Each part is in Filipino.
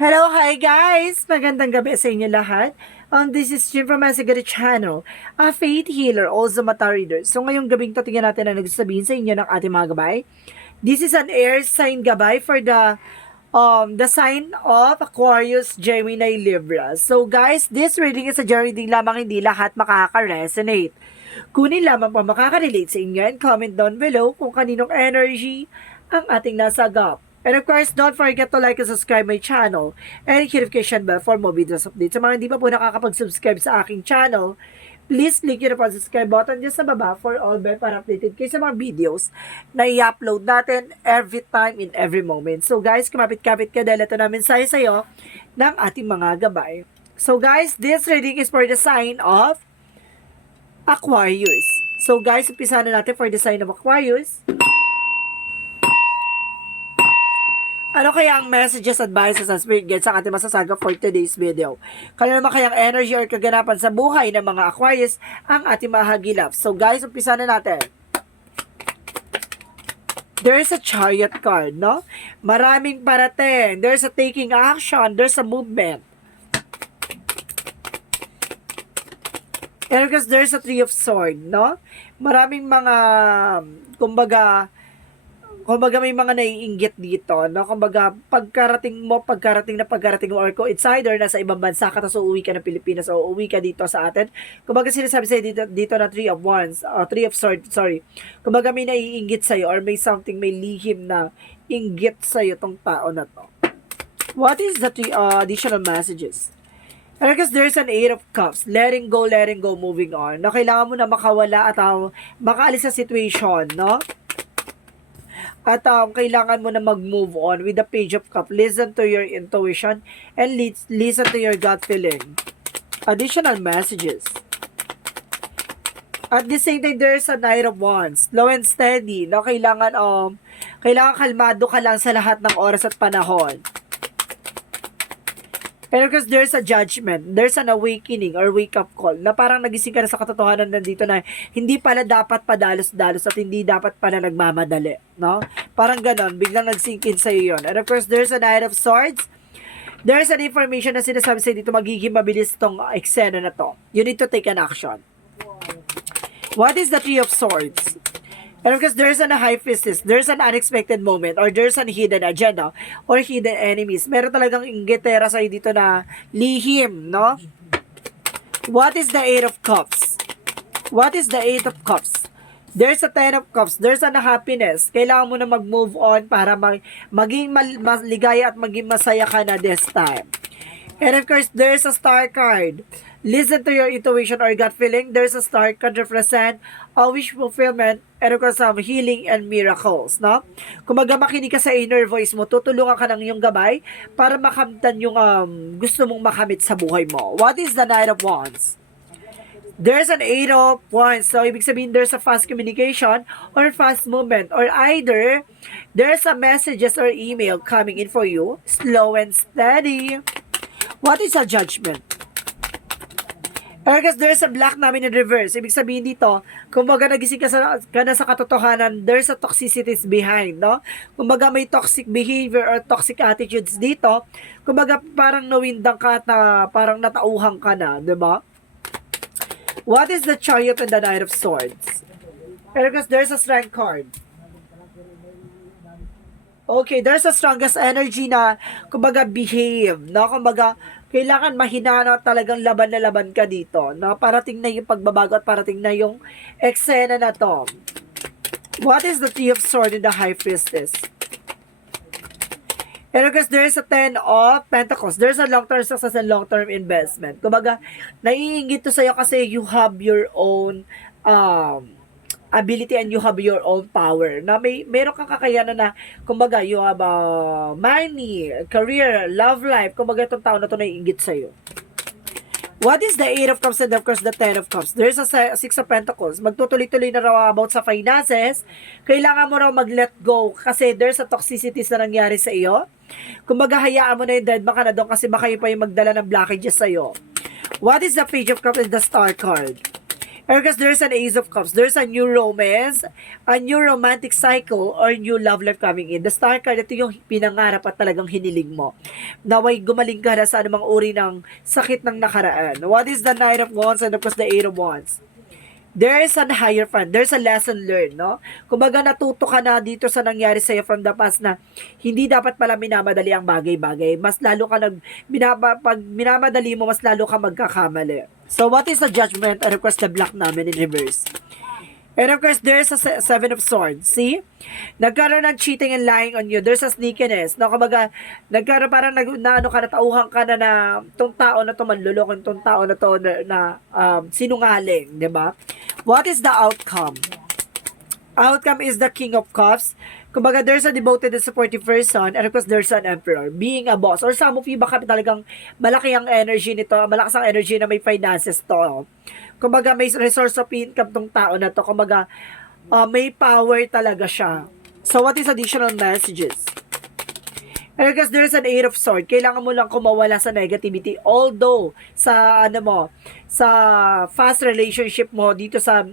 Hello, hi guys! Magandang gabi sa inyo lahat. This is Jim from Masigari Channel, a faith healer, also mata reader. So ngayong gabing to, tingnan natin ang nagsasabihin sa inyo ng ating mga gabay. This is an air sign gabay for the sign of Aquarius, Gemini, Libra. So guys, this reading is a general reading lamang, hindi lahat makaka-resonate. Kunin lamang pa makaka-relate sa inyo and comment down below kung kaninong energy ang ating nasagap. And of course, don't forget to like and subscribe my channel and hit notification bell for more videos updates. Sa mga hindi pa po nakakapag-subscribe sa aking channel, please click yun na subscribe button dyan sa baba for all bell para updated kayo sa mga videos na i-upload natin every time in every moment. So guys, kumapit-kapit ka dahil ito namin sa'yo ng ating mga gabay. So guys, this reading is for the sign of Aquarius. So guys, umpisa na natin for the sign of Aquarius. Ano kaya ang messages, advices, and spirit guides ang ating masasaga for today's video? Kaya naman kayang energy or kaganapan sa buhay ng mga Aquarius ang ating mahagilap. So guys, umpisa na natin. There's a chariot card, no? Maraming parating. There's a taking action. There's a movement. And because there's a three of sword, no? Maraming mga, kumbaga may mga naiinggit dito, no? Kumbaga, pagkarating mo, or kung it's either nasa ibang bansa ka, tapos uuwi ka ng Pilipinas, o uuwi ka dito sa atin. Kumbaga, sinasabi sa'yo dito na three of swords, sorry. Kumbaga, may naiinggit sa'yo, or may something, may lihim na inggit sa'yo tong tao na to. What is the additional messages? Because there's an 8 of cups, letting go, moving on. Na kailangan mo na makawala at makaalis sa situation, no? At kailangan mo na mag-move on with the page of cup. Listen to your intuition and listen to your gut feeling. Additional messages. At the same time, there's a Knight of Wands. Slow and steady. No? Kailangan kalmado ka lang sa lahat ng oras at panahon. Pero because there's a judgment, there's an awakening or wake-up call na parang nagising ka na sa katotohanan nandito na hindi pala dapat padalos-dalos at hindi dapat pala nagmamadali, no? Parang ganon, biglang nag-sink in sa'yo yun. And of course, there's a Knight of Swords. There's an information na sinasabi sa'yo dito, magiging mabilis tong eksena na to. You need to take an action. What is the Three of Swords? And because there's an high priestess, there's an unexpected moment, or there's an hidden agenda, or hidden enemies. Meron talagang inggitera sa'yo dito na lihim, no? What is the Eight of Cups? What is the Eight of Cups? There's a Ten of Cups. There's an happiness. Kailangan mo na mag-move on para maging maligaya at maging masaya ka na this time. And of course, there's a Star card. Listen to your intuition or gut feeling. There's a Star card represent a wish fulfillment and of course healing and miracles, no? Kung makinig ka sa inner voice mo, tutulungan ka ng iyong gabay para makamtan yung gusto mong makamit sa buhay mo. What is the Knight of Wands? There's an Eight of Wands. So, ibig sabihin, there's a fast communication or fast movement. Or either, there's a messages or email coming in for you. Slow and steady. What is a Judgment? Because there's a black namin in reverse. Ibig sabihin dito, kumbaga nagising ka na sa katotohanan, there's a toxicities behind, no? Kumbaga may toxic behavior or toxic attitudes dito. Kumbaga parang nawindang ka at parang natauhang ka na, di ba? What is the Chariot and the Knight of Swords? Because there's a Strength card. Okay, there's a strongest energy na, kumbaga, behave, no? Kumbaga, kailangan mahina na talagang laban na laban ka dito, no? Parating na yung pagbabago at parating na yung eksena na to. What is the Three of Swords in the High Priestess? And because there's a Ten of Pentacles, there's a long-term success and long-term investment. Kumbaga, naiingit to sa'yo kasi you have your own ability and you have your own power. Na meron kang kakayanan na, kumbaga, you have money, career, love life. Kumbaga, itong tao na ito naiingit sa'yo. What is the Eight of Cups and of course the Ten of Cups? There's a Six of Pentacles. Magtutuloy-tuloy na raw about sa finances. Kailangan mo raw mag-let go kasi there's a toxicity na nangyari sa iyo. Kumbaga, hayaan mo na yung dead baka na doon kasi baka yung pa yung magdala ng blockages sa'yo. What is the Page of Cups and the Star card? Because there's an Ace of Cups. There's a new romance, a new romantic cycle, or new love life coming in. The Star card, ito yung pinangarap at talagang hiniling mo. Naway gumaling ka na sa anumang uri ng sakit ng nakaraan. What is the Knight of Wands and of course the Eight of Wands? There is a higher fun. There's a lesson learned, no? Kumbaga natuto ka na dito sa nangyari sa'yo from the past na hindi dapat pala minamadali ang bagay-bagay. Mas lalo ka pag minamadali mo, mas lalo ka magkakamali. So, what is the judgment? And of course, the black namin in reverse. And of course, there's a Seven of Swords. See? Nagkaroon ng cheating and lying on you. There's a sneakiness. No, kumbaga, nagkaroon parang natauhan ka na tong tao na to manluloko, tong tao na to sinungaling, 'di ba? What is the outcome? Outcome is the King of Cups. Kumbaga, there's a devoted and supportive person, and of course, there's an emperor. Being a boss, or some of you, baka talagang malaki ang energy nito, malakas ang energy na may finances to. Kumbaga, may resource of income tong tao na to. Kumbaga, may power talaga siya. So, what is additional messages? And because there's an Eight of Swords, kailangan mo lang kumawala sa negativity. Although, sa sa fast relationship mo, dito sa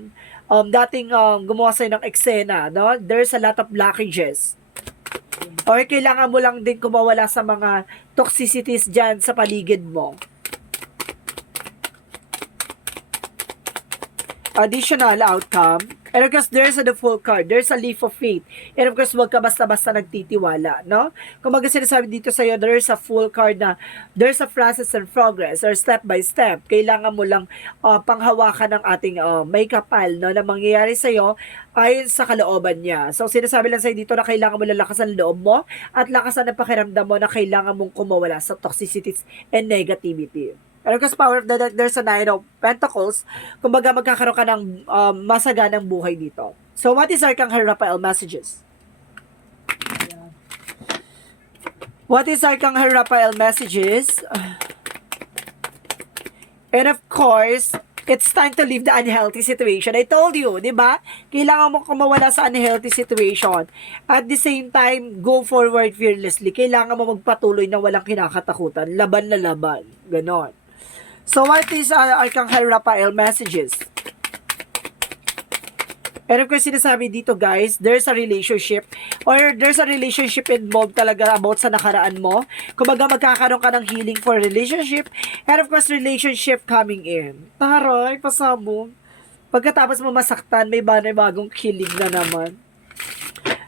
dating gumawa sa'yo ng eksena, no? There's a lot of blockages. Or kailangan mo lang din kumawala sa mga toxicities dyan sa paligid mo. Additional outcome. And of course, there's the full card. There's a leap of faith. And of course, huwag ka basta-basta nagtitiwala, no? Kung baga sinasabi dito sa'yo, there's a full card na there's a process and progress or step by step. Kailangan mo lang panghawakan ng ating may kapal, no? Na mangyayari sa'yo ayon sa kalooban niya. So, sinasabi lang sa'yo dito na kailangan mo lang lakasan ang loob mo at lakasan ang pakiramdam mo na kailangan mong kumawala sa toxicities and negativity. And of course, power of the deck, there's a Nine of Pentacles. Kumbaga, magkakaroon ka ng masaganang buhay dito. So, what is Archangel Raphael messages? What is Archangel Raphael messages? And of course, it's time to leave the unhealthy situation. I told you, di ba? Kailangan mo kumawala sa unhealthy situation. At the same time, go forward fearlessly. Kailangan mo magpatuloy na walang kinakatakutan. Laban na laban. Ganon. So, what is Archangel Raphael messages? And of course, sinasabi dito guys, there's a relationship or there's a relationship involved talaga about sa nakaraan mo. Kumbaga, magkakaroon ka ng healing for relationship and of course, relationship coming in. Taray, pasabog. Pagkatapos mo masaktan, may bagong healing na naman.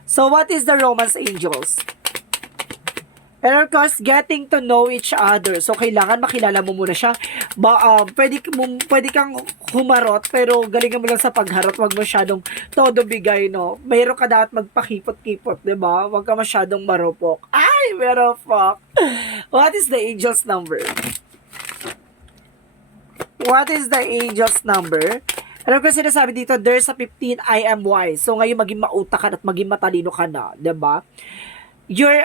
So, what is the Romance Angels? And of course, getting to know each other. So, kailangan makilala mo muna siya. Pwede kang humarot, pero galingan mo lang sa pagharot. Huwag masyadong todo bigay, no? Mayroon ka dapat magpakipot-kipot, diba? Huwag ka masyadong marupok. Ay, marupok! What is the angel's number? What is the angel's number? Alam ko sinasabi dito, there's a 15, I am wise. So, ngayon maging mautak ka at maging matalino ka na, diba? Your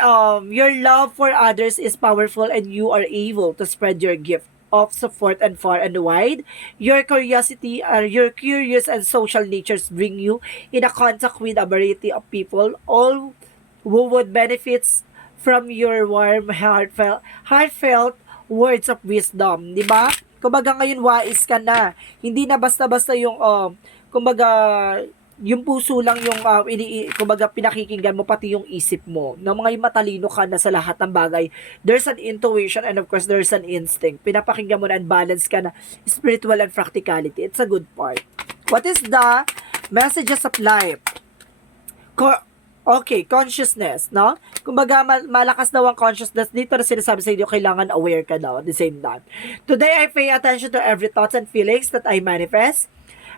love for others is powerful and you are able to spread your gift of support and far and wide. Your curious and social natures bring you in a contact with a variety of people, all who would benefit from your warm, heartfelt words of wisdom. Di ba? Kumbaga ngayon wais ka na. Hindi na basta-basta yung, kumbaga, yung puso lang yung kumbaga pinakikinggan mo pati yung isip mo na mga matalino ka na sa lahat ng bagay. There's an intuition and of course there's an instinct. Pinapakinggan mo na and balance ka na spiritual and practicality. It's a good part. What is the messages of life? Okay, consciousness, no? Kumbaga, malakas daw ang consciousness. Dito na sinasabi sa inyo, kailangan aware ka daw at the same time. Today, I pay attention to every thoughts and feelings that I manifest.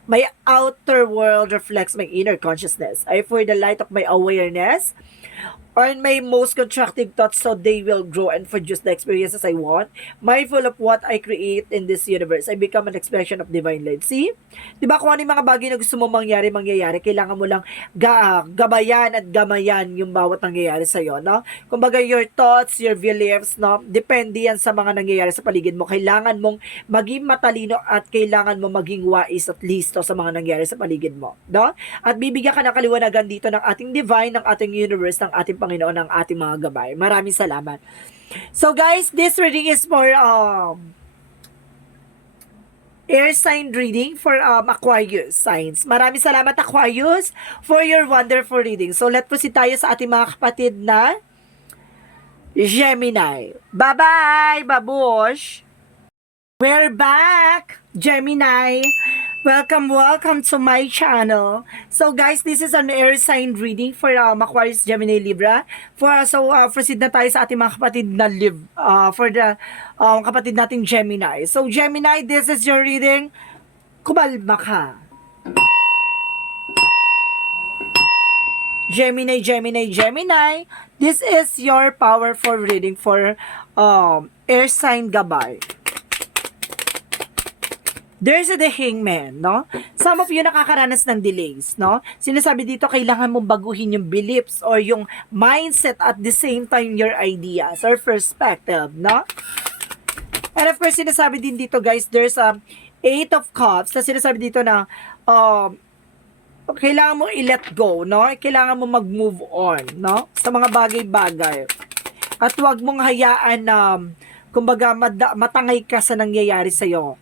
My outer world reflects my inner consciousness. I for the light of my awareness on my most constructive thoughts so they will grow and produce the experiences I want. Mindful of what I create in this universe, I become an expression of divine light. See? Diba kung ano yung mga bagay na gusto mo mangyayari, kailangan mo lang gabayan at gamayan yung bawat nangyayari sa'yo, no? Kumbaga, your thoughts, your beliefs, no? Depende yan sa mga nangyayari sa paligid mo. Kailangan mong maging matalino at kailangan mo maging wais at listo sa mga nangyayari sa paligid mo, no? At bibigyan ka ng kaliwanagan dito ng ating divine, ng ating universe, ng ating Panginoon, ng ating mga gabay. Maraming salamat. So guys, this reading is for air sign reading for Aquarius signs. Maraming salamat Aquarius for your wonderful reading. So let's proceed tayo sa ating mga kapatid na Gemini. Bye-bye, babush! We're back, Gemini. Welcome to my channel. So guys, this is an air sign reading for Aquarius, Gemini, Libra. Proceed na tayo sa ating mga kapatid na for the kapatid nating Gemini. So Gemini, this is your reading. Kumalma ka. Gemini, this is your powerful reading for air sign gabay. There's the Hangman, no? Some of you nakakaranas ng delays, no? Sinasabi dito, kailangan mong baguhin yung beliefs or yung mindset at the same time your ideas or perspective, no? And of course, sinasabi din dito, guys, there's a 8 of Cups na sinasabi dito na kailangan mo i-let go, no? Kailangan mo mag-move on, no? Sa mga bagay-bagay. At huwag mong hayaan na, kumbaga, matangay ka sa nangyayari sa'yo.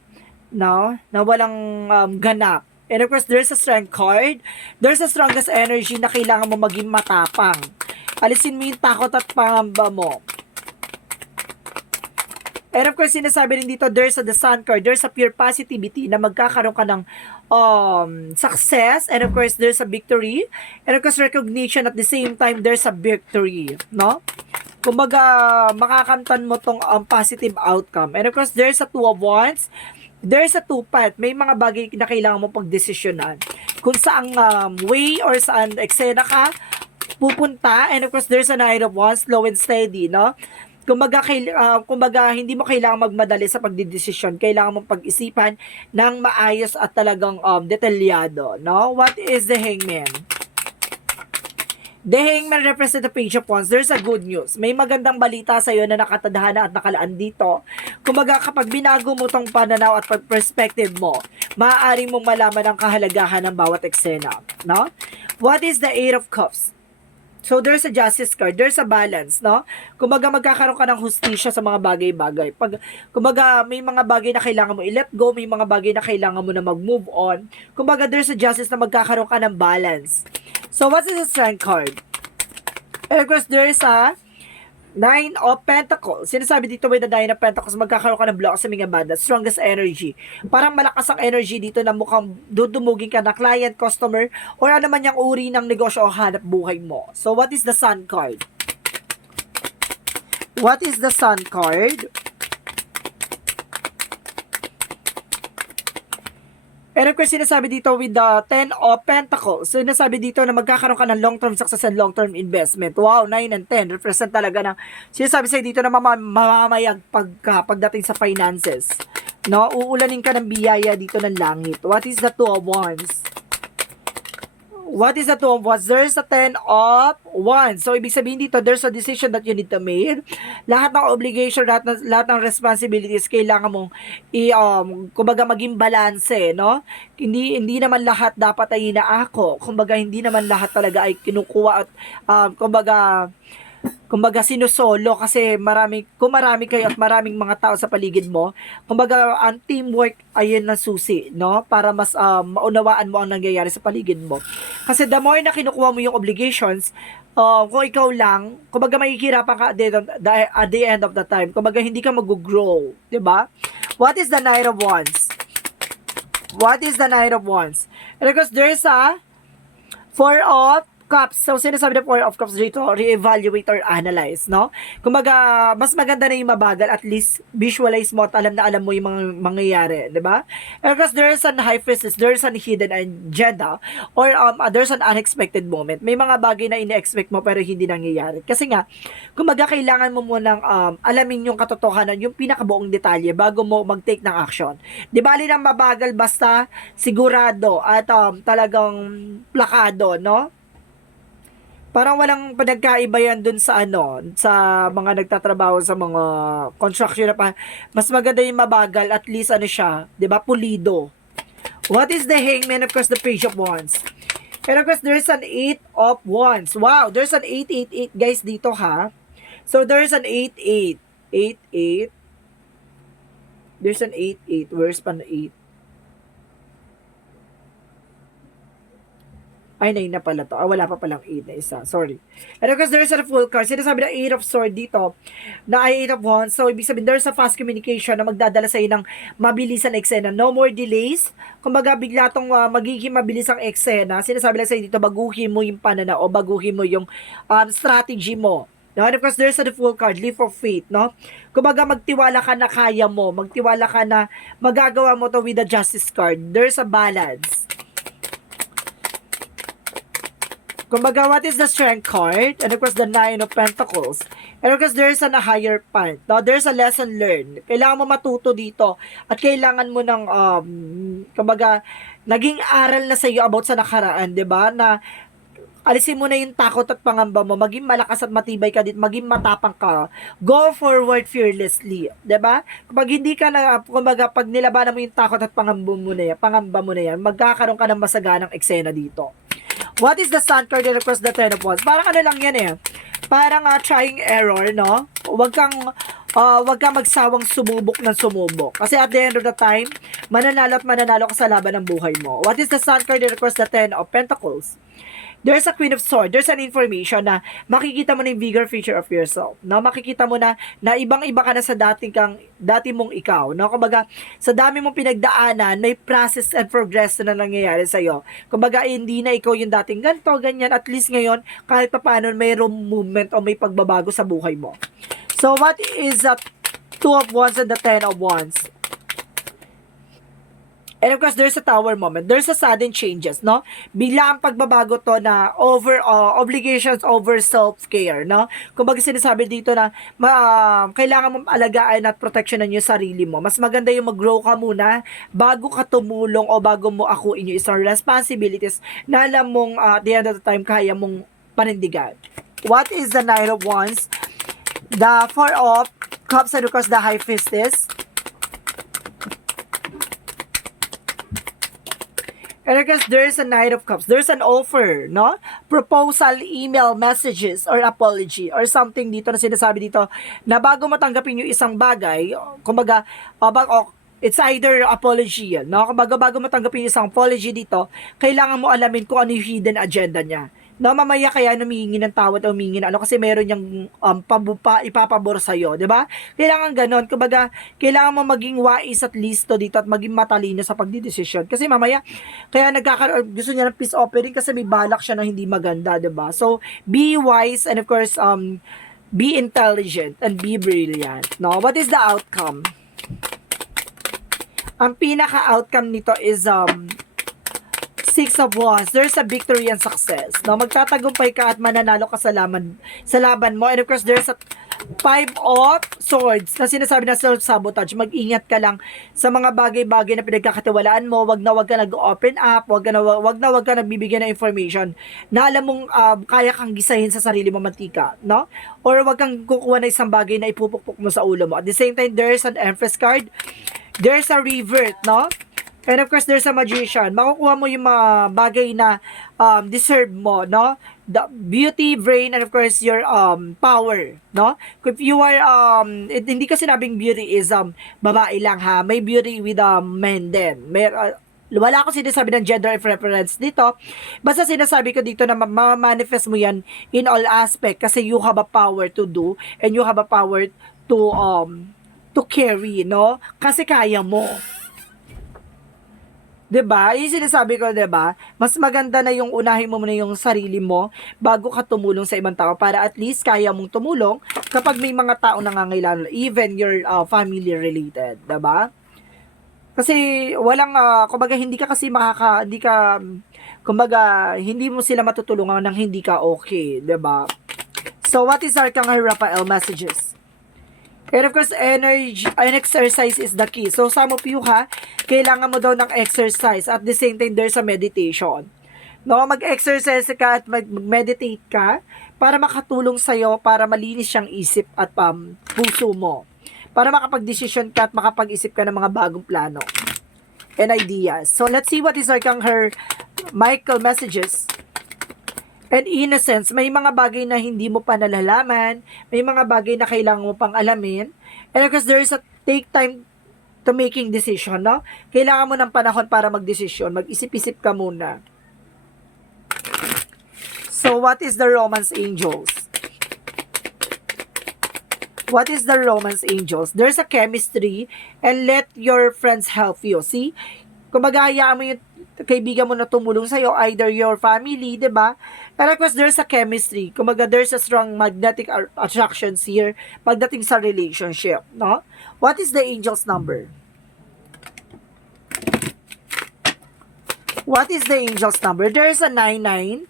No? Na walang ganap. And of course, there's a strength card. There's a strongest energy na kailangan mo maging matapang. Alisin mo yung takot at pangamba mo. And of course, sinasabi rin dito, there's a the sun card. There's a pure positivity na magkakaroon ka ng success. And of course, there's a victory. And of course, recognition at the same time, there's a victory. No? Kumbaga, makakamtan mo tong positive outcome. And of course, there's a 2 of Wands. There's a 2-path. May mga bagay na kailangan mo pagdesisyonan. Kung saang way or saan eksena ka pupunta. And of course, there's a 9 of Wands, slow and steady, no? Kumbaga, hindi mo kailangan magmadali sa pagdidesisyon. Kailangan mong pag-isipan ng maayos at talagang detalyado, no? What is the Hangman? The Hangman represent the Page of Wands. There's a good news. May magandang balita sa iyo na nakatadhana at nakalaan dito. Kumbaga, kapag binago mo tong pananaw at perspective mo, maaaring mong malaman ang kahalagahan ng bawat eksena. No? What is the 8 of Cups? So, there's a justice card. There's a balance, no? Kumbaga, magkakaroon ka ng hustisya sa mga bagay-bagay. Kumbaga, may mga bagay na kailangan mo i-let go, may mga bagay na kailangan mo na mag-move on. Kumbaga, there's a justice na magkakaroon ka ng balance. So, what is the strength card? And of course, there is a 9 of Pentacles. Sinasabi dito with the 9 of Pentacles, magkakaroon ka ng block sa mga banda. Strongest energy. Parang malakas ang energy dito na mukhang dudumugin ka na client, customer, or ano man yung uri ng negosyo o hanap buhay mo. So, what is the Sun card? What is the Sun card? And of course, sinasabi dito with the 10 of Pentacles. So, sinasabi dito na magkakaroon ka ng long-term success and long-term investment. Wow, 9 and 10 represent talaga ng sinasabi sa'yo dito na mamamayag pagdating sa finances. No? Uulanin ka ng biyaya dito ng langit. What is the 2 of Wands? What is the 2 of Wands? There's a 10 of Wands. So, ibig sabihin dito, there's a decision that you need to make. Lahat ng obligation, lahat ng responsibilities, kailangan mong kumbaga maging balanse, no? Hindi naman lahat dapat ay inaako. Kumbaga, hindi naman lahat talaga ay kinukuha at kumbaga sinusolo kasi kung marami kayo at maraming mga tao sa paligid mo, kumbaga ang teamwork ayun na susi, no? Para mas maunawaan mo ang nangyayari sa paligid mo. Kasi the more na kinukuha mo yung obligations, kung ikaw lang, kumbaga mahihirapan ka at the end of the time. Kumbaga hindi ka mag-grow, 'di ba? What is the Knight of Wands? What is the Knight of Wands? And of course, there's a 4 of Cups. So, sinasabi na 4 of Cups dito, re-evaluate or analyze, no? Kumbaga, mas maganda na yung mabagal, at least visualize mo at alam na alam mo yung mga mangyayari, di ba? And because there's an high priestess, there's an hidden agenda, or there's an unexpected moment. May mga bagay na ine-expect mo pero hindi nangyayari. Kasi nga, kumbaga, kailangan mo munang alamin yung katotohanan, yung pinakabuong detalye bago mo mag-take ng action. Di ba, alin ang mabagal basta sigurado at talagang plakado, no? Parang walang pinagkaiba yan dun sa sa mga nagtatrabaho sa mga construction na pa. Mas maganda yung mabagal, at least siya, 'di ba, pulido. What is the Hangman? Of course, the Page of Wands. And of course, there's an 8 of Wands. Wow, there's an 888 guys dito ha. So there's an 88. 88. There's an 88. Where's pa na 8? Ay, 9 na pala to. Wala pa palang 8 na isa. Sorry. And of course, there's a full card. Sinasabi na 8 of sword dito, na ay 8 of wands. So, ibig sabihin, there's a fast communication na magdadala sa'yo ng mabilisan na eksena. No more delays. Kumbaga, bigla tong magiging mabilis ang eksena. Sinasabi lang sa'yo dito, baguhin mo yung pananaw o baguhin mo yung strategy mo. No? And of course, there's a full card, leap of faith, no? Kumbaga, magtiwala ka na kaya mo. Magtiwala ka na magagawa mo to with the justice card. There's a balance. Kumbaga, what is the strength card? And of course, the 9 of pentacles. And of course, there's a higher part. No? There's a lesson learned. Kailangan mo matuto dito. At kailangan mo ng, kumbaga, naging aral na sa iyo about sa nakaraan, di ba? Na alisin mo na yung takot at pangamba mo. Maging malakas at matibay ka dito. Maging matapang ka. Go forward fearlessly. di ba? Kapag hindi ka na, kumbaga, pag nilabanan mo yung takot at pangamba mo na yan, magkakaroon ka ng masaganang eksena dito. What is the sun card and across the 10 of wands? Parang ano lang yan eh. Parang trying error, no? Huwag kang magsawang sumubok ng sumubok. Kasi at the end of the time, mananalo at mananalo ka sa laban ng buhay mo. What is the sun card and across the 10 of pentacles? There's a Queen of Swords. There's an information na makikita mo na yung bigger feature of yourself. No? Makikita mo na ibang-iba ka na sa dati mong ikaw. No? Kumbaga, sa dami mong pinagdaanan, may process and progress na nangyayari sa'yo. Kumbaga, hindi na ikaw yung dating ganito, ganyan. At least ngayon, kahit pa paano, mayroong movement o may pagbabago sa buhay mo. So, what is the 2 of Wands and the 10 of Wands? And of course, there's a tower moment. There's a sudden changes, no? Bigla ang pagbabago to na obligations over self-care, no? Kung baga sinasabi dito na kailangan mong alagaan at protectionan yung sarili mo. Mas maganda yung mag-grow ka muna bago ka tumulong o bago mo akuin yung isang responsibilities na alam mong at the end of the time kaya mong panindigan. What is the 9 of Wands? The 4 of Cups and of course the High Priestess. And I guess there's a Knight of Cups. There's an offer, no? Proposal, email, messages, or apology, or something dito na sinasabi dito na bago matanggapin yung isang bagay, kumbaga, it's either apology, no? Kumbaga, bago matanggapin yung isang apology dito, kailangan mo alamin kung ano yung hidden agenda niya. No, mamaya kaya humihingi ng tawad o humihingi na kasi meron niyang ipapabor sa'yo, di ba? Kailangan ganon. Kumbaga, kailangan mo maging wise at listo dito at maging matalino sa pagdidesisyon. Kasi mamaya, kaya gusto niya ng peace offering kasi may balak siya na hindi maganda, di ba? So, be wise and of course, be intelligent and be brilliant. No? What is the outcome? Ang pinaka-outcome nito is, 6 of Wands, there's a victory and success. No, magtatagumpay ka at mananalo ka sa laban mo. And of course, there's a 5 of Swords na sinasabi na self-sabotage. Mag-ingat ka lang sa mga bagay-bagay na pinagkakatiwalaan mo. Wag ka nag-open up. Wag ka nagbibigay ng information na alam mong kaya kang gisahin sa sarili mo mantika. No? Or wag kang kukuha na isang bagay na ipupukpok mo sa ulo mo. At the same time, there's an Empress card. There's a revert, no? And of course, there's a Magician. Makukuha mo yung mga bagay na deserve mo, no? The beauty, brain, and of course, your power, no? If you are, hindi ka sinabing beauty is babae lang, ha? May beauty with men din. Wala akong sinasabi ng gender preference dito. Basta sinasabi ko dito na ma-manifest mo yan in all aspect kasi you have a power to do and you have a power to carry, no? Kasi kaya mo. 'Di ba? Yung sinasabi ko, 'di ba? Mas maganda na yung unahin mo muna yung sarili mo bago ka tumulong sa ibang tao para at least kaya mong tumulong kapag may mga tao nangangailangan, even your family related, 'di ba? Kasi walang kumbaga hindi hindi mo sila matutulungan nang hindi ka okay, 'di ba? So what is Archangel Raphael messages? And of course, energy and exercise is the key. So, some of you kailangan mo daw ng exercise. At the same time, there's a meditation. No, mag-exercise ka at mag-meditate ka para makatulong sa'yo, para malinis siyang isip at puso mo. Para makapag-desisyon ka at makapag-isip ka ng mga bagong plano and ideas. So, let's see what is her Michael messages. And innocence, may mga bagay na hindi mo pa nalalaman, may mga bagay na kailangan mo pang alamin. And of course, there's a take time to making decision, no? Kailangan mo ng panahon para mag-desisyon, mag-isip-isip ka muna. So, what is the romance angels? What is the romance angels? There's a chemistry and let your friends help you. See? Kumbaga, hayaan mo yung kaibigan mo na tumulong sa'yo, either your family, di ba? And of course, there's a chemistry. Kumbaga, there's a strong magnetic attractions here pagdating sa relationship, no? What is the angel's number? What is the angel's number? There's a 99.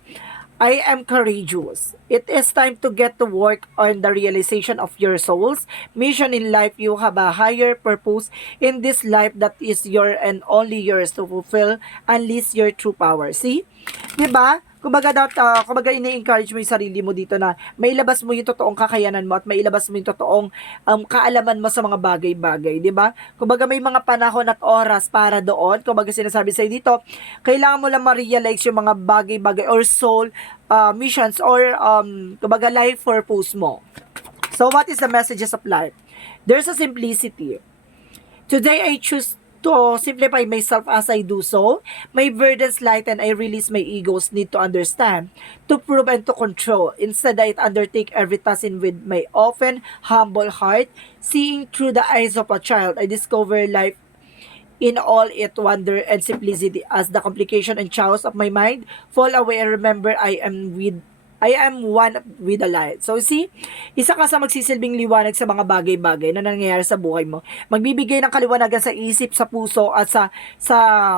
I am courageous. It is time to get to work on the realization of your soul's mission in life. You have a higher purpose in this life that is your and only yours to fulfill. Unleash your true power. See? Diba? Kumbaga ini-encourage mo yung sarili mo dito na mailabas mo yung totoong kakayanan mo at mailabas mo yung totoong kaalaman mo sa mga bagay-bagay, di ba? Kumbaga may mga panahon at oras para doon. Kumbaga sinasabi sa'yo dito, kailangan mo lang ma-realize yung mga bagay-bagay or soul missions or kumbaga life purpose mo. So what is the messages of life? There's a simplicity. Today I choose to simplify myself as I do so. My burdens lighten, I release my ego's need to understand, to prove and to control. Instead, I undertake every task in with my often humble heart. Seeing through the eyes of a child, I discover life in all its wonder and simplicity. As the complication and chaos of my mind fall away, I remember I am one with the light. So see, isa ka sa magsisilbing liwanag sa mga bagay-bagay na nangyayari sa buhay mo. Magbibigay ng kaliwanagan sa isip, sa puso at sa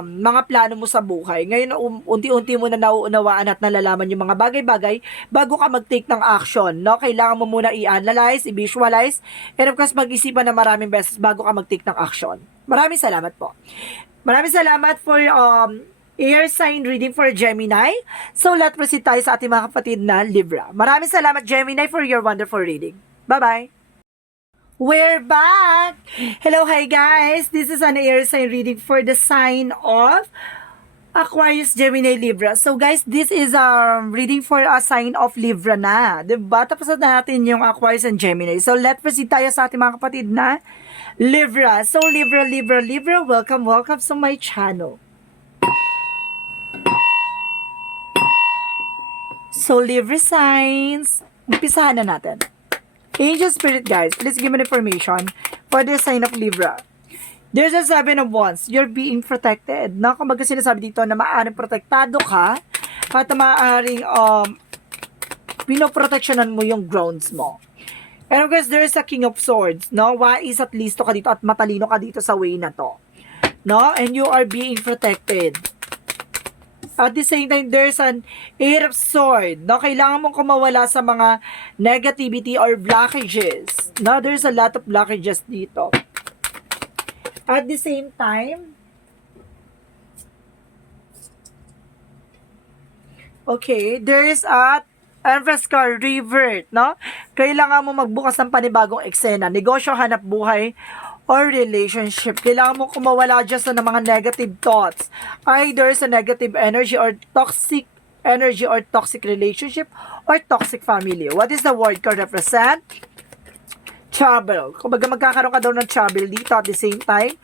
mga plano mo sa buhay. Ngayon unti-unti mo na nauunawaan at nalalaman yung mga bagay-bagay bago ka mag-take ng action, no? Kailangan mo muna i-analyze, i-visualize, and of course mag-isipan na maraming beses bago ka mag-take ng action. Maraming salamat po. Maraming salamat for air sign reading for Gemini. So, let's proceed tayo sa ating mga kapatid na Libra. Maraming salamat, Gemini, for your wonderful reading. Bye-bye! We're back! Hello, hi guys! This is an air sign reading for the sign of Aquarius, Gemini, Libra. So, guys, this is a reading for a sign of Libra na. Diba? Tapos na natin yung Aquarius and Gemini. So, let's proceed tayo sa ating mga kapatid na Libra. So, Libra, welcome sa my channel. So, Libra signs, umpisahan na natin. Angel Spirit, guys, please give me information for the sign of Libra. There's a 7 of Wands. You're being protected. No? Kumbaga sinasabi dito na maaaring protektado ka at maaaring pinoproteksyonan mo yung grounds mo. And of course, there's a King of Swords. No? Wais at listo ka dito at matalino ka dito sa way na to. No? And you are being protected. At the same time, there's an Eight of Swords. No? Kailangan mong kumawala sa mga negativity or blockages. No? There's a lot of blockages dito. At the same time, okay, there is a Empress card revert, no? Kailangan mo magbukas ng panibagong eksena, negosyo, hanap buhay, or relationship. Kailangan mo kumawala dyan sa mga negative thoughts. Either sa negative energy or toxic energy or toxic relationship or toxic family. What is the word card represent? Trouble. Kumbaga magkakaroon ka daw ng trouble dito at the same time.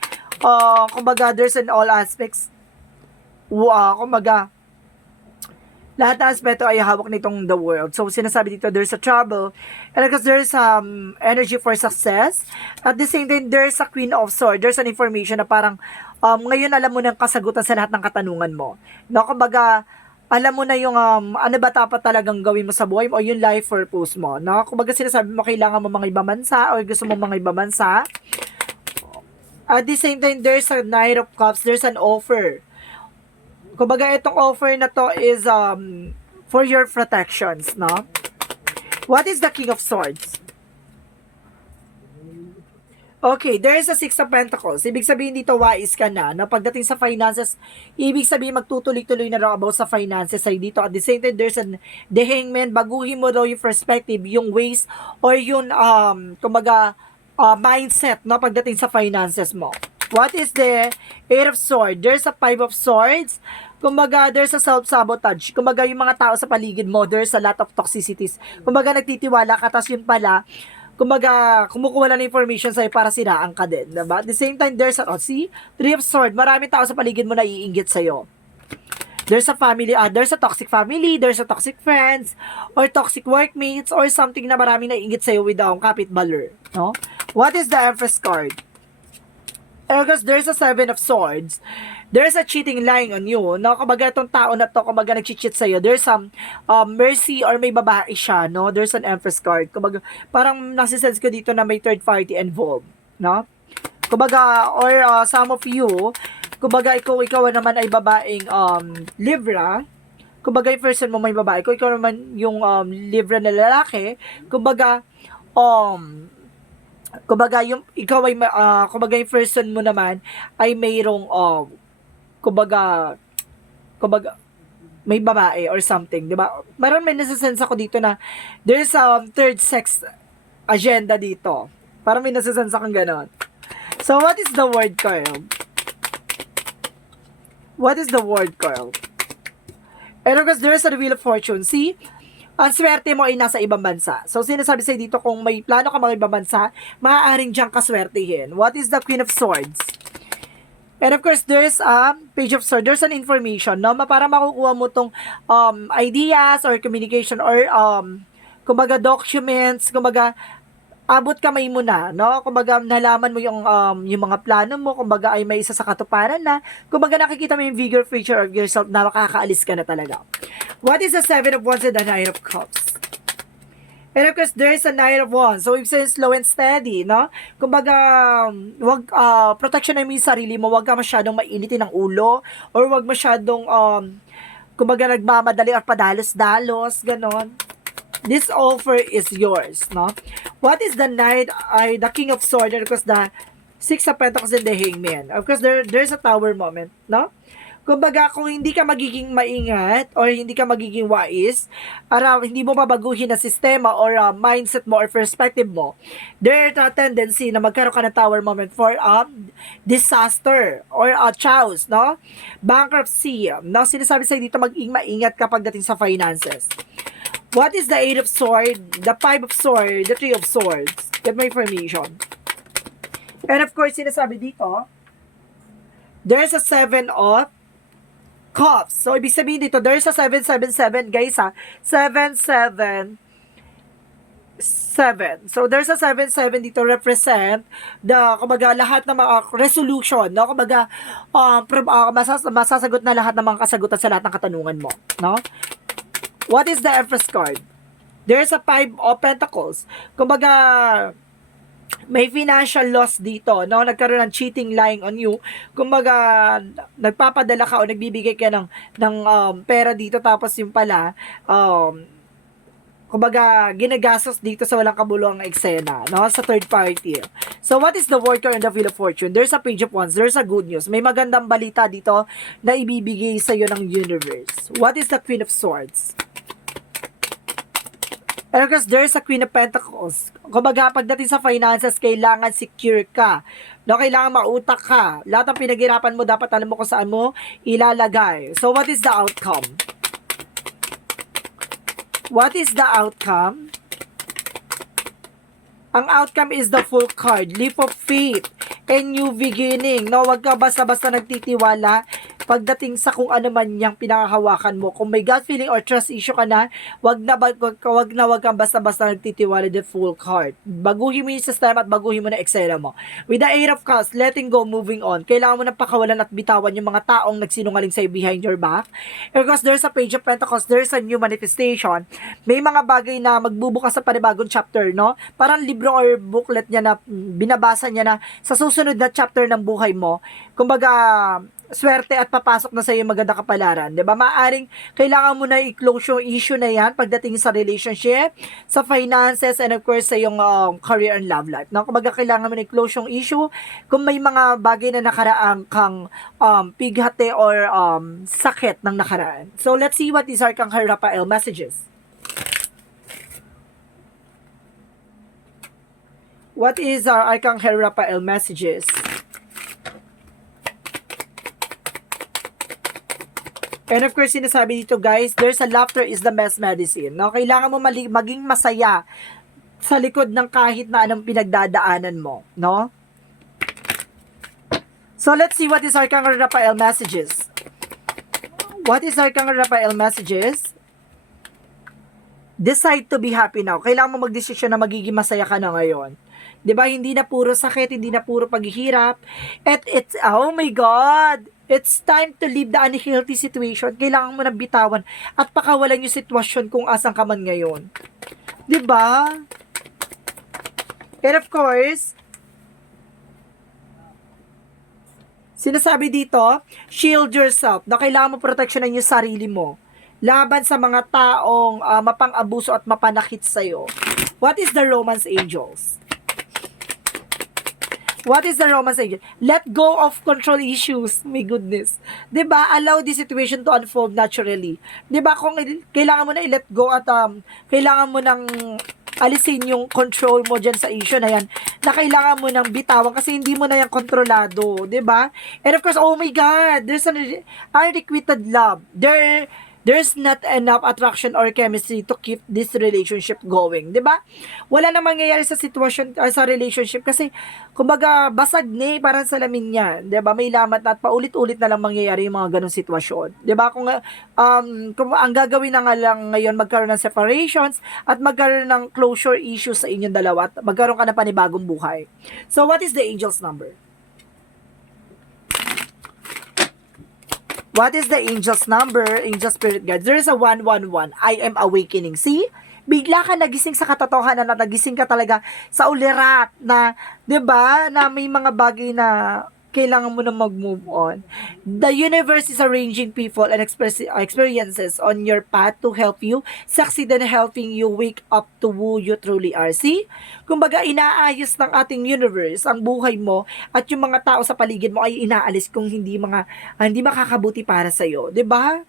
Kumbaga there's in all aspects. Kumbaga lahat ng aspeto ay hawak nitong the world. So, sinasabi dito, there's a trouble. And because there's energy for success. At the same time, there's a Queen of Swords. There's an information na parang, ngayon alam mo ng kasagutan sa lahat ng katanungan mo. No, kumbaga, alam mo na yung, ano ba dapat talagang gawin mo sa buhay mo o yung life purpose mo. No, kumbaga sinasabi mo, kailangan mo mga ibang bansa o gusto mo mga ibang bansa. At the same time, there's a Knight of Cups. There's an offer. Kumbaga, itong offer na to is for your protections, no? What is the King of Swords? Okay, there is a Six of Pentacles. Ibig sabihin dito, wais ka na. No? Pagdating sa finances, ibig sabihin magtutuloy-tuloy na raw about sa finances ay dito. At the same time, there's the Hangman. Baguhin mo daw yung perspective, yung ways, or yung, kumbaga, mindset, no? Pagdating sa finances mo. What is the Eight of Swords? There's a Five of Swords. Kumbaga, there's a self-sabotage. Kumbaga, yung mga tao sa paligid mo, there's a lot of toxicities. Kumbaga, nagtitiwala ka, tas yun pala, kumbaga, kumukuha lang ng information sa'yo para siraan ka din. Diba? At the same time, there's a, see? Three of Swords. Maraming tao sa paligid mo na iinggit sa'yo. There's a family, there's a toxic family, there's a toxic friends, or toxic workmates, or something na maraming naiingit sa'yo with kapitbaler, no? What is the Empress card? Because there's a Seven of Swords. There's a cheating lying on you, no? Kumbaga itong tao na to, kumbaga nag-cheat sa'yo, there's some mercy or may babae siya, no? There's an Empress card. Kumbaga, parang nasisense ko dito na may third party involved, no? Kumbaga, or some of you, kumbaga ikaw naman ay babaeng Libra. Kumbaga yung person mo may babae, ikaw naman yung Libra na lalaki. Kumbaga yung ikaw ay kumbaga yung person mo naman ay mayroong kumbaga may babae or something, 'di ba? Meron may nasa-sense ako dito na there's third sex agenda dito. Parang may nasa-sense akong ganon. So what is the word, Carl? What is the word, Carl? And of course, there's a Wheel of Fortune. See? Ang swerte mo ay nasa ibang bansa. So, sinasabi sa'yo dito, kung may plano ka mga ibang bansa, maaaring diyang kaswertehin. What is the Queen of Swords? And of course, there's a Page of Swords. There's an information, no? Para makukuha mo tong ideas or communication or kumbaga documents, kumbaga abot kamay mo na, no? Kumbaga nalaman mo yung mga plano mo, kumbaga ay may isa sa katuparan na, kumbaga nakikita mo yung bigger future of yourself na makakaalis ka na talaga. What is the Seven of Wands and the Nine of Cups? And of course, there is a Nine of Wands. So, ibig sabihin, slow and steady, no? Kumbaga, wag, protection na mo yung sarili mo, wag ka masyadong mainitin ng ulo, or wag masyadong, kumbaga, nagmamadali or padalos-dalos, ganon. This offer is yours, no? What is the Knight, the King of Swords, and of course, the Six of Pentacles and the Hangman. Of course, there's a Tower moment, no? Kumbaga, kung hindi ka magiging maingat or hindi ka magiging wise, hindi mo babaguhin na sistema or mindset mo or perspective mo, there's a tendency na magkaroon ka ng tower moment for disaster or chaos, no? Bankruptcy, no? Sinasabi sa'yo dito, maging maingat kapag dating sa finances. What is the Eight of Swords, the Five of Swords, the Three of Swords? Get my information. And of course, sinasabi dito, there's a Seven of Cups. So, ibig sabihin dito, there's a 777, guys, ha? 777. So, there's a 77 dito represent kumbaga, lahat ng mga resolution, no? Kumbaga, masasagot na lahat ng mga kasagutan sa lahat ng katanungan mo, no? What is the Empress card? There's a Five of Pentacles. Kumbaga, may financial loss dito, no? Nagkaroon ng cheating, lying on you. Kumbaga, nagpapadala ka o nagbibigay ka ng pera dito, tapos yung pala, kumbaga, ginagastos dito sa walang kabuluhang eksena, no? Sa third party. So, what is the word card in the Wheel of Fortune? There's a Page of Wands. There's a good news. May magandang balita dito na ibibigay sa'yo ng universe. What is the Queen of Swords? And of course, there's a Queen of Pentacles. Kumbaga, pagdating sa finances, kailangan secure ka. No, kailangan mautak ka. Lahat ng pinaghirapan mo, dapat alam mo kung saan mo ilalagay. So, what is the outcome? What is the outcome? Ang outcome is the Fool card. Leap of faith and new beginning. No, wag ka basta-basta nagtitiwala pagdating sa kung ano man yung pinakahawakan mo. Kung may gut feeling or trust issue ka na, wag kang basta-basta nagtitiwala the Fool card. Baguhin mo yung system at baguhin mo na eksena mo. With the Eight of Cups, letting go, moving on. Kailangan mo na pakawalan at bitawan yung mga taong nagsinungaling sa'yo behind your back. Because there's a Page of Pentacles, there's a new manifestation. May mga bagay na magbubukas sa panibagong chapter, no? Parang libro or booklet niya na binabasa niya na sa susunod na chapter ng buhay mo. Kumbaga, swerte at papasok na sa iyo maganda kapalaran, 'di ba? Maaring kailangan mo na i-close yung issue na 'yan pagdating sa relationship, sa finances, and of course sa yung career and love life. No, kumbaga kailangan mo na i-close yung issue kung may mga bagay na nakaraang kang pighati or sakit ng nakaraan. So let's see what is Arcangel Raphael messages. What is our Arcangel Raphael messages? And of course, sinasabi dito guys, there's a laughter is the best medicine. No? Kailangan mo maging masaya sa likod ng kahit na anong pinagdadaanan mo. No? So let's see what is Arcangel Raphael messages. What is Archangel Raphael messages? Decide to be happy now. Kailangan mo magdesisyon na magiging masaya ka na ngayon. 'Di ba? Hindi na puro sakit, hindi na puro paghihirap. At it's, oh my God, it's time to leave the unhealthy situation. Kailangan mo na bitawan at pakawalan yung sitwasyon kung asan ka man ngayon. 'Di ba? And of course, sinasabi dito, shield yourself, na kailangan mo proteksyonan yung sarili mo laban sa mga taong mapang-abuso at mapanakit sa'yo. What is the Romance Angels? What is the Romance Angel? Let go of control issues. My goodness. 'Di ba? Allow the situation to unfold naturally. 'Di ba? Kung kailangan mo na i-let go at kailangan mo nang alisin yung control mo dyan sa issue na yan, na kailangan mo nang bitawan kasi hindi mo na yan kontrolado, 'di ba? And of course, oh my God, there's an unrequited love. There's not enough attraction or chemistry to keep this relationship going, 'di ba? Wala nang mangyayari sa sitwasyon sa relationship kasi kumbaga basag ni parang salamin niya, 'di ba? May lamat na at paulit-ulit na lang mangyayari yung mga ganung sitwasyon, 'di ba? Kung ang gagawin na nga lang ngayon magkaroon ng separations at magkaroon ng closure issues sa inyong dalawa at magkaroon ka ng panibagong buhay. So what is the angel's number? What is the angel's number? Angel spirit guide. There is a 111. I am awakening. See? Bigla ka nagising sa katotohanan na nagising ka talaga sa ulirat na, 'di ba? Na may mga bagay na kailangan mo na mag-move on. The universe is arranging people and experiences on your path to help you succeed in helping you wake up to who you truly are. See? Kumbaga, inaayos ng ating universe ang buhay mo at yung mga tao sa paligid mo ay inaalis kung hindi makakabuti para sa iyo, 'di ba?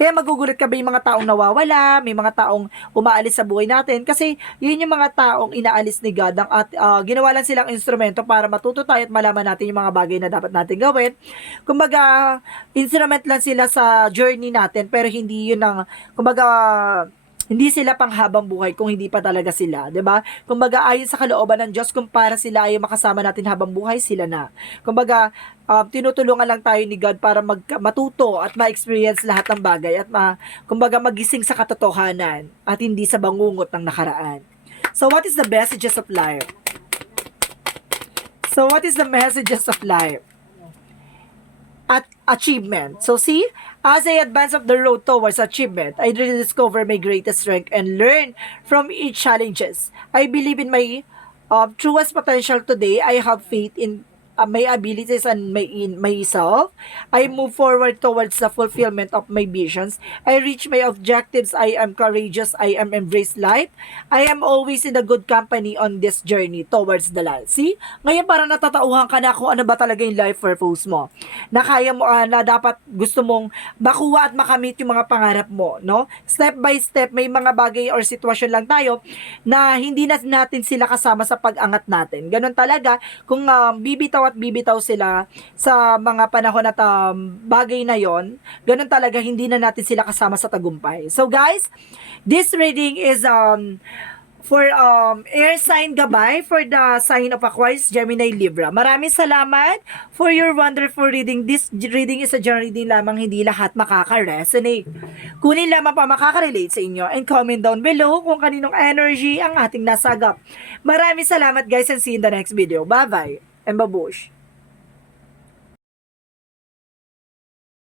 Kaya magugulat ka ba yung mga taong nawawala, may mga taong umaalis sa buhay natin kasi yun yung mga taong inaalis ni God at ginawa lang silang instrumento para matuto tayo at malaman natin yung mga bagay na dapat natin gawin. Kumbaga, instrument lang sila sa journey natin pero hindi yun ang, kumbaga, hindi sila panghabang buhay kung hindi pa talaga sila, 'di ba? Kumbaga ayon sa kalooban ng Diyos, kung para sila ay makasama natin habang buhay, sila na. Kumbaga, tinutulungan lang tayo ni God para matuto at ma-experience lahat ng bagay at kumbaga magising sa katotohanan at hindi sa bangungot ng nakaraan. So what is the messages of life? So what is the messages of life? At achievement. So see, as I advance up the road towards achievement, I rediscover my greatest strength and learn from each challenges. I believe in my truest potential today. I have faith in my abilities and in myself. I move forward towards the fulfillment of my visions. I reach my objectives. I am courageous. I am embrace life. I am always in a good company on this journey towards the light. See? Ngayon parang natatauhan ka na kung ano ba talaga yung life purpose mo. Na kaya mo, na dapat gusto mong makuha at makamit yung mga pangarap mo, no? Step by step, may mga bagay or sitwasyon lang tayo na hindi na natin sila kasama sa pag-angat natin. Ganon talaga, kung bibitaw at bibitaw sila sa mga panahon at bagay na yon, ganun talaga, hindi na natin sila kasama sa tagumpay. So guys, this reading is for air sign gabay for the sign of Aquarius, Gemini, Libra. Maraming salamat for your wonderful reading. This reading is a general reading lamang, hindi lahat makaka-resonate. Kunin lamang pa makaka-relate sa inyo and comment down below kung kaninong energy ang ating nasagap. Maraming salamat guys and see you in the next video. Bye-bye and babush!